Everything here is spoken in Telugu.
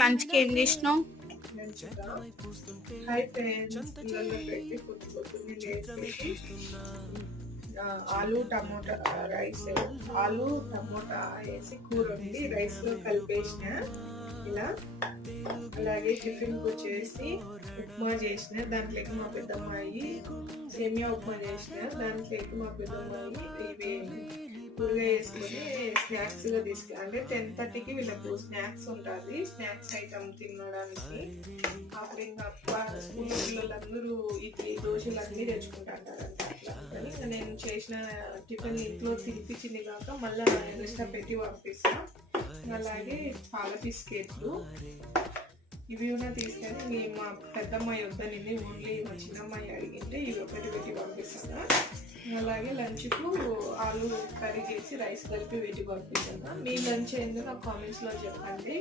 లంచ్కి ఏం చేసినావు? మంచిగా హై ఫ్రెండ్స్ పిల్లల్లో పెట్టి పొద్దున్నే లేపేసి ఆలు టమోటా రైస్, ఆలు టమోటా వేసి కూర వండి రైస్లో కలిపేసిన ఇలా. అలాగే టిఫిన్కి వచ్చేసి ఉప్మా చేసిన, దాంట్లోకి మా పెద్దమ్మాయి సేమియా ఉప్మా చేసిన, దాంట్లోకి మా పెద్దమ్మాయి ఇవి కూరగా వేసుకొని స్నాక్స్గా తీసుకు అంటే 10:30కి వీళ్ళకు స్నాక్స్ ఉంటుంది, స్నాక్స్ ఐటమ్ తినడానికి. అప్పుడు ఇంకా స్కూల్ పిల్లలందరూ ఇడ్లీ దోశలు అన్నీ తెచ్చుకుంటారంట. అట్లా కానీ ఇంకా నేను చేసిన టిఫిన్ ఇంట్లో తినిపించింది కాక మళ్ళీ ఎక్స్ట్రా పెట్టి పంపిస్తాను. అలాగే పాల బిస్కెట్లు ఇవి కూడా తీసుకొని మా పెద్దమ్మాయి వద్దనింది, ఓన్లీ మా చిన్నమ్మాయి అడిగింటే ఇవి ఒకటి పెట్టి పంపిస్తాను. అలాగే లంచ్కు ఆలు కర్రీ చేసి రైస్ కలిపి పెట్టి పంపిస్తాను. మీ లంచ్ ఏందో నాకు కామెంట్స్లో చెప్పండి.